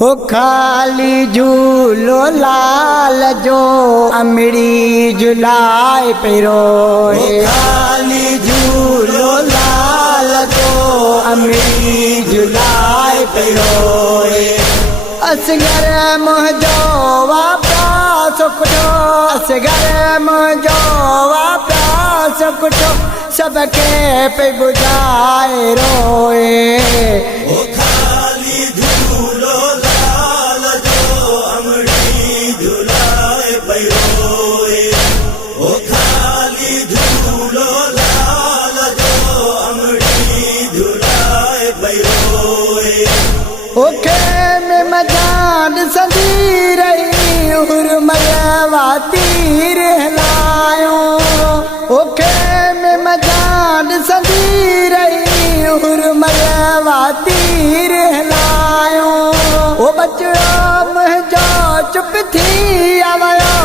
हो खाली झूलो लाल जो अमड़ी झुलाए पिरो खाली झूलो लाल जो अमड़ी झुलाए पिरो असगर मुझो वापा सुखो असगर मुझो वापा सुखो सबके पे बुझाए रोए खाली झूलो लाल जो अमड़ी झुलाए पैरोए ओ खाली झूलो लाल जो अमड़ी झुलाए पैरोए ओके में मजान सदी रही उर्मलवाती रहलायो ओके में मजान सदी रही उर्मलवाती रहलायो ओ बचड़ो मुझो चुप थी आवयो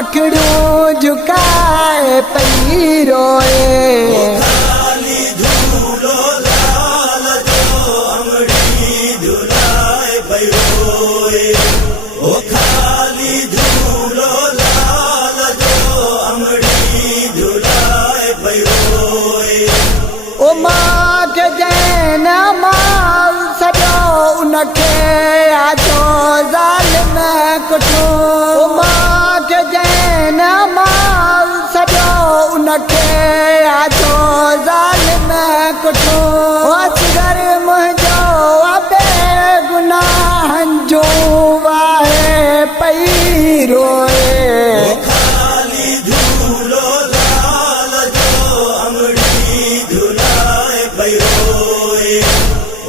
अखड़ू झुकाए पई रोए खाली झूलो लाल जो अमड़ी झुलाए पैरोए ओ खाली झूलो लाल जो अमड़ी झुलाए पैरोए ओ माँ के जैन माल सजो उनके आजो जालिम कुठो ओ माँ के जैन माल सजो उनके आजो जालिम कुठो असगर मुझो अबे गुनाहन जो वाहे पई रोए खाली झूलो लाल जो अमड़ी झुलाए पैरोए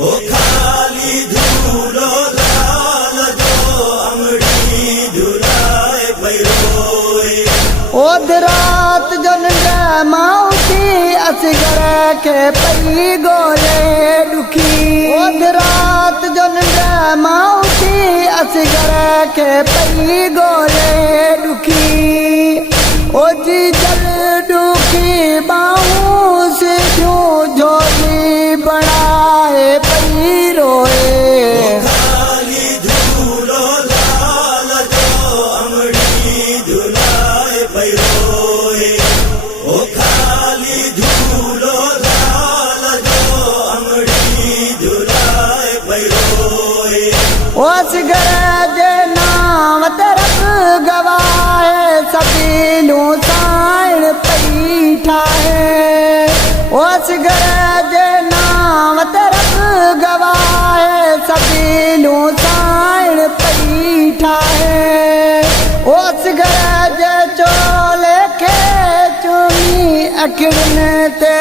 ओ खाली झूलो लाल जो अमड़ी झुलाए पैरोए ओद रात जो निंड माउती असगर के पई गोले दुखी ओद रात जो निंड माउती असगर के पई गोले दुखी ओ जी जल दुखी बाहू से जो झोली बनाए पई रोए खाली झूलो लाल जो अमड़ी झुलाए पैरोए ओ खाली झूलो लाल जो अमड़ी झुलाए पैरोए असगर जे नाम तरफ गवाए सबीनू साइण पई ठाहे असगर जे नाम तरफ गवाए सबीनू साइण पई ठाहे असगर जे चोले खे चुमी अखिड़न ते